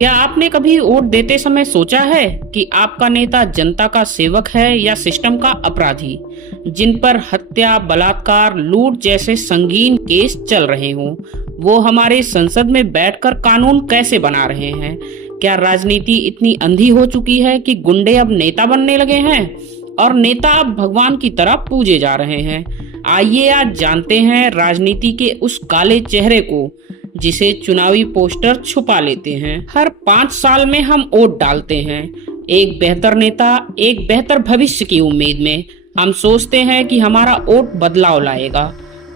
क्या आपने कभी वोट देते समय सोचा है कि आपका नेता जनता का सेवक है या सिस्टम का अपराधी, जिन पर हत्या, बलात्कार, लूट जैसे संगीन केस चल रहे हों? वो हमारे संसद में बैठकर कानून कैसे बना रहे हैं? क्या राजनीति इतनी अंधी हो चुकी है कि गुंडे अब नेता बनने लगे हैं और नेता अब भगवान की तरह पूजे जा रहे हैं? आइए आज जानते हैं राजनीति के उस काले चेहरे को जिसे चुनावी पोस्टर छुपा लेते हैं। हर 5 साल में हम वोट डालते हैं एक बेहतर नेता, एक बेहतर भविष्य की उम्मीद में। हम सोचते हैं कि हमारा वोट बदलाव लाएगा,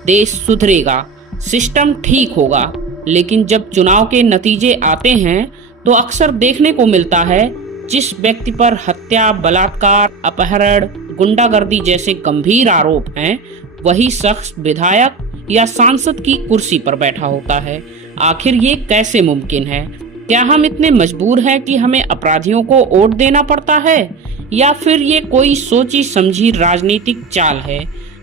देश सुधरेगा, सिस्टम ठीक होगा। लेकिन जब चुनाव के नतीजे आते हैं तो अक्सर देखने को मिलता है जिस व्यक्ति पर हत्या, बलात्कार, अपहरण, गुंडागर्दी जैसे गंभीर आरोप हैं, वही शख्स विधायक या सांसद की कुर्सी पर बैठा होता है। आखिर ये कैसे मुमकिन है? क्या हम इतने मजबूर हैं कि हमें अपराधियों को वोट देना पड़ता है, या फिर ये कोई सोची समझी राजनीतिक चाल है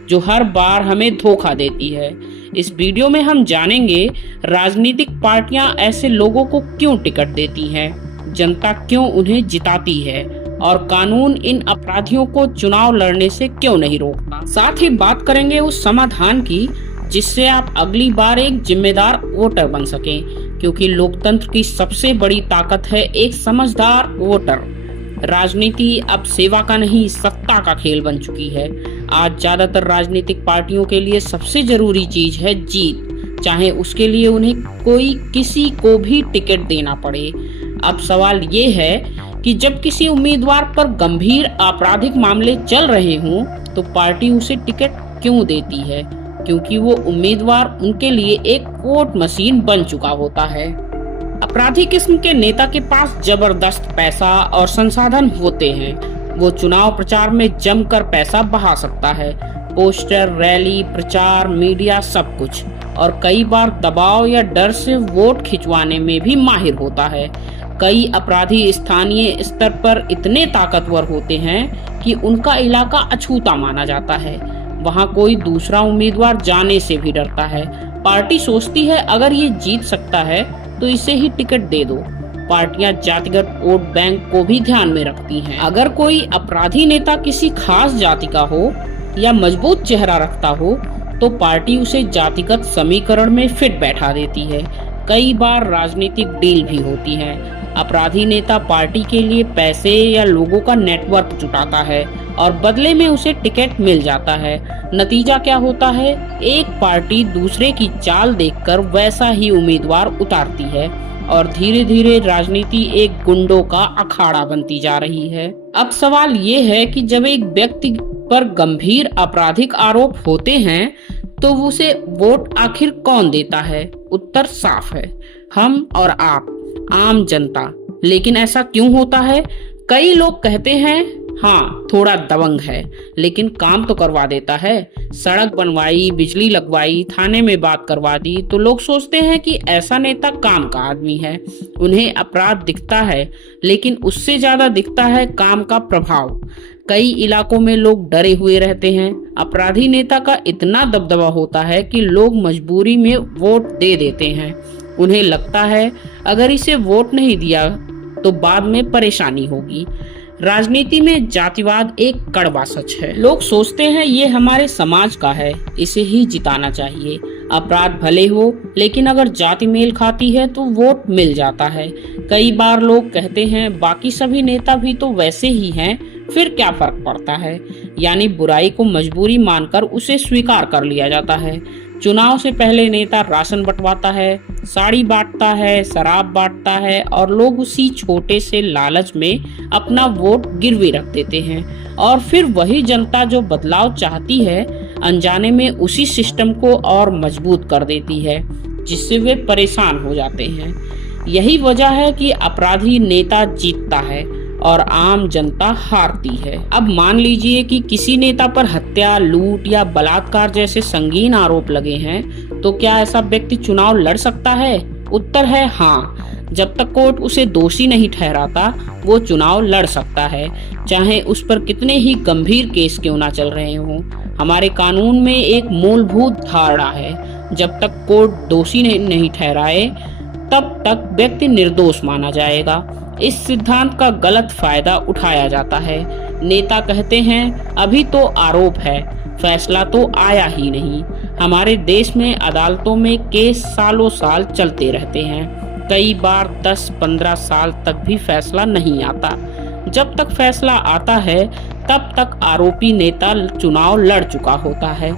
जो हर बार हमें धोखा देती है? इस वीडियो में हम जानेंगे राजनीतिक पार्टियां ऐसे लोगों को क्यों टिकट देती हैं, जनता क्यों उन्हें जिताती है और कानून इन अपराधियों को चुनाव लड़ने से क्यों नहीं रोकता। साथ ही बात करेंगे उस समाधान की जिससे आप अगली बार एक जिम्मेदार वोटर बन सकें, क्योंकि लोकतंत्र की सबसे बड़ी ताकत है एक समझदार वोटर। राजनीति अब सेवा का नहीं, सत्ता का खेल बन चुकी है। आज ज्यादातर राजनीतिक पार्टियों के लिए सबसे जरूरी चीज है जीत, चाहे उसके लिए उन्हें किसी को भी टिकट देना पड़े। अब सवाल ये है कि जब किसी उम्मीदवार पर गंभीर आपराधिक मामले चल रहे हों तो पार्टी उसे टिकट क्यों देती है? क्योंकि वो उम्मीदवार उनके लिए एक वोट मशीन बन चुका होता है। अपराधी किस्म के नेता के पास जबरदस्त पैसा और संसाधन होते हैं। वो चुनाव प्रचार में जमकर पैसा बहा सकता है, पोस्टर, रैली, प्रचार, मीडिया, सब कुछ। और कई बार दबाव या डर से वोट खिंचवाने में भी माहिर होता है। कई अपराधी स्थानीय स्तर पर इतने ताकतवर होते हैं कि उनका इलाका अछूता माना जाता है। वहां कोई दूसरा उम्मीदवार जाने से भी डरता है। पार्टी सोचती है अगर ये जीत सकता है तो इसे ही टिकट दे दो। पार्टियां जातिगत वोट बैंक को भी ध्यान में रखती हैं। अगर कोई अपराधी नेता किसी खास जाति का हो या मजबूत चेहरा रखता हो तो पार्टी उसे जातिगत समीकरण में फिट बैठा देती है। कई बार राजनीतिक डील भी होती है। अपराधी नेता पार्टी के लिए पैसे या लोगों का नेटवर्क जुटाता है और बदले में उसे टिकट मिल जाता है। नतीजा क्या होता है? एक पार्टी दूसरे की चाल देखकर वैसा ही उम्मीदवार उतारती है और धीरे धीरे राजनीति एक गुंडों का अखाड़ा बनती जा रही है। अब सवाल ये है कि जब एक व्यक्ति पर गंभीर आपराधिक आरोप होते हैं तो उसे वोट आखिर कौन देता है? उत्तर साफ है, हम और आप, आम जनता। लेकिन ऐसा क्यों होता है? कई लोग कहते हैं हाँ थोड़ा दबंग है लेकिन काम तो करवा देता है। सड़क बनवाई, बिजली लगवाई, थाने में बात करवा दी तो लोग सोचते हैं कि ऐसा नेता काम का आदमी है। उन्हें अपराध दिखता है लेकिन उससे ज्यादा दिखता है काम का प्रभाव। कई इलाकों में लोग डरे हुए रहते हैं। अपराधी नेता का इतना दबदबा होता है कि लोग मजबूरी में वोट दे देते हैं। उन्हें लगता है अगर इसे वोट नहीं दिया तो बाद में परेशानी होगी। राजनीति में जातिवाद एक कड़वा सच है। लोग सोचते हैं ये हमारे समाज का है, इसे ही जिताना चाहिए। अपराध भले हो लेकिन अगर जाति मेल खाती है तो वोट मिल जाता है। कई बार लोग कहते हैं बाकी सभी नेता भी तो वैसे ही हैं, फिर क्या फर्क पड़ता है? यानी बुराई को मजबूरी मानकर उसे स्वीकार कर लिया जाता है। चुनाव से पहले नेता राशन बंटवाता है, साड़ी बांटता है, शराब बांटता है और लोग उसी छोटे से लालच में अपना वोट गिरवी रख देते हैं। और फिर वही जनता जो बदलाव चाहती है अनजाने में उसी सिस्टम को और मजबूत कर देती है, जिससे वे परेशान हो जाते हैं। यही वजह है कि अपराधी नेता जीतता है और आम जनता हारती है। अब मान लीजिए कि किसी नेता पर हत्या, लूट या बलात्कार जैसे संगीन आरोप लगे हैं, तो क्या ऐसा व्यक्ति चुनाव लड़ सकता है? उत्तर है हाँ। जब तक कोर्ट उसे दोषी नहीं ठहराता वो चुनाव लड़ सकता है, चाहे उस पर कितने ही गंभीर केस क्यों ना चल रहे हों। हमारे कानून में एक मूलभूत धारणा है, जब तक कोर्ट दोषी नहीं ठहराए तब तक व्यक्ति निर्दोष माना जाएगा। इस सिद्धांत का गलत फायदा उठाया जाता है। नेता कहते हैं अभी तो आरोप है, फैसला तो आया ही नहीं। हमारे देश में अदालतों में केस सालों साल चलते रहते हैं, कई बार 10-15 साल तक भी फैसला नहीं आता। जब तक फैसला आता है तब तक आरोपी नेता चुनाव लड़ चुका होता है,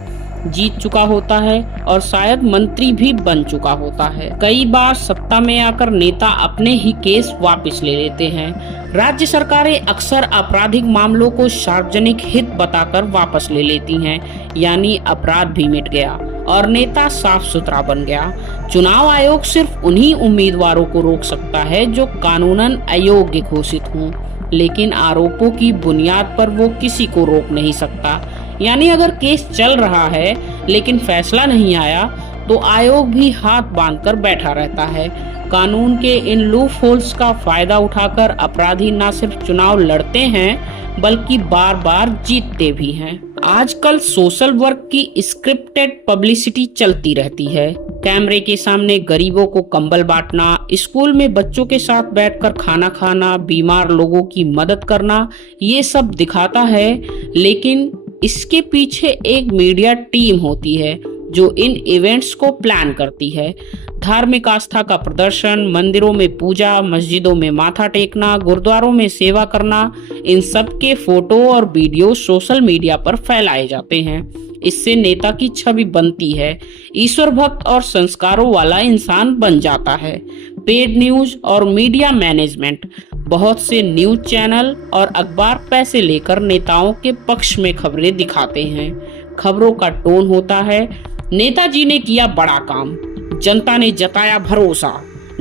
जीत चुका होता है और शायद मंत्री भी बन चुका होता है। कई बार सत्ता में आकर नेता अपने ही केस वापस ले लेते हैं। राज्य सरकारें अक्सर आपराधिक मामलों को सार्वजनिक हित बताकर वापस ले लेती हैं, यानी अपराध भी मिट गया और नेता साफ सुथरा बन गया। चुनाव आयोग सिर्फ उन्हीं उम्मीदवारों को रोक सकता है जो कानूनन अयोग्य घोषित हों, लेकिन आरोपों की बुनियाद पर वो किसी को रोक नहीं सकता। यानी अगर केस चल रहा है लेकिन फैसला नहीं आया तो आयोग भी हाथ बांधकर बैठा रहता है। कानून के इन लूप होल्स का फायदा उठाकर अपराधी न सिर्फ चुनाव लड़ते हैं बल्कि बार बार जीतते भी हैं। आजकल सोशल वर्क की स्क्रिप्टेड पब्लिसिटी चलती रहती है। कैमरे के सामने गरीबों को कंबल बांटना, स्कूल में बच्चों के साथ बैठकर खाना खाना, बीमार लोगों की मदद करना, ये सब दिखाता है, लेकिन इसके पीछे एक मीडिया टीम होती है जो इन इवेंट्स को प्लान करती है। धार्मिक आस्था का प्रदर्शन, मंदिरों में पूजा, मस्जिदों में माथा टेकना, गुरुद्वारों में सेवा करना, इन सब के फोटो और वीडियो सोशल मीडिया पर फैलाए जाते हैं। इससे नेता की छवि बनती है, ईश्वर भक्त और संस्कारों वाला इंसान बन जाता है। पेड न्यूज और मीडिया मैनेजमेंट, बहुत से न्यूज चैनल और अखबार पैसे लेकर नेताओं के पक्ष में खबरें दिखाते हैं। खबरों का टोन होता है, नेताजी ने किया बड़ा काम, जनता ने जताया भरोसा,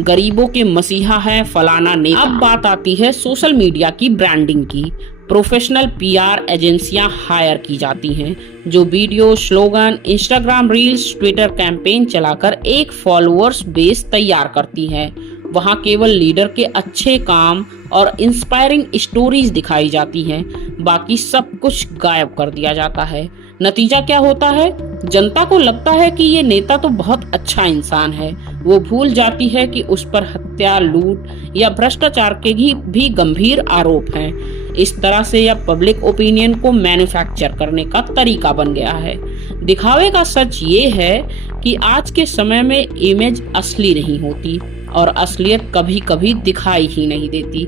गरीबों के मसीहा है फलाना नेता। अब बात आती है सोशल मीडिया की ब्रांडिंग की। प्रोफेशनल पीआर एजेंसियां हायर की जाती हैं जो video, slogan, Instagram reels, Twitter campaign चलाकर एक फॉलोअर्स बेस तैयार करती हैं। वहां केवल लीडर के अच्छे काम और इंस्पायरिंग स्टोरीज दिखाई जाती हैं, बाकी सब कुछ गायब कर दिया जाता है। नतीजा क्या होता है? जनता को लगता है कि ये नेता तो बहुत अच्छा इंसान है। वो भूल जाती है कि उस पर हत्या, लूट या भ्रष्टाचार के भी गंभीर आरोप हैं। इस तरह से यह पब्लिक ओपिनियन को मैन्युफैक्चर करने का तरीका बन गया है। दिखावे का सच ये है कि आज के समय में इमेज असली नहीं होती और असलियत कभी कभी दिखाई ही नहीं देती।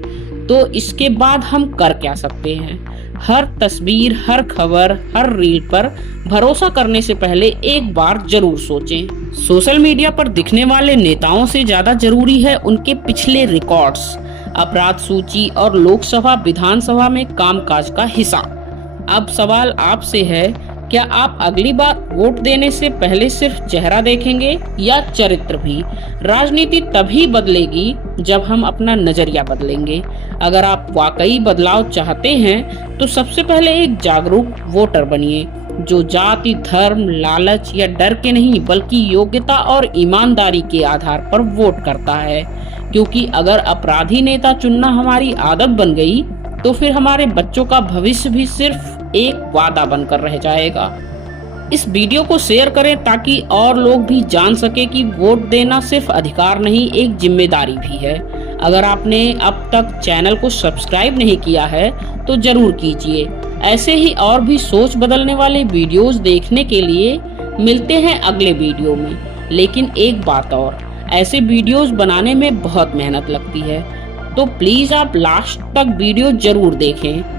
तो इसके बाद हम कर क्या सकते हैं? हर तस्वीर, हर खबर, हर रील पर भरोसा करने से पहले एक बार जरूर सोचें। सोशल मीडिया पर दिखने वाले नेताओं से ज्यादा जरूरी है उनके पिछले रिकॉर्ड्स, अपराध सूची और लोकसभा विधानसभा में कामकाज का हिसाब। अब सवाल आपसे है, क्या आप अगली बार वोट देने से पहले सिर्फ चेहरा देखेंगे या चरित्र भी? राजनीति तभी बदलेगी जब हम अपना नजरिया बदलेंगे। अगर आप वाकई बदलाव चाहते हैं तो सबसे पहले एक जागरूक वोटर बनिए जो जाति, धर्म, लालच या डर के नहीं बल्कि योग्यता और ईमानदारी के आधार पर वोट करता है। क्योंकि अगर अपराधी नेता चुनना हमारी आदत बन गई तो फिर हमारे बच्चों का भविष्य भी सिर्फ एक वादा बनकर रह जाएगा। इस वीडियो को शेयर करें ताकि और लोग भी जान सके कि वोट देना सिर्फ अधिकार नहीं, एक जिम्मेदारी भी है। अगर आपने अब तक चैनल को सब्सक्राइब नहीं किया है तो जरूर कीजिए। ऐसे ही और भी सोच बदलने वाले वीडियोस देखने के लिए मिलते हैं अगले वीडियो में। लेकिन एक बात और, ऐसे वीडियोस बनाने में बहुत मेहनत लगती है, तो प्लीज आप लास्ट तक वीडियो जरूर देखें।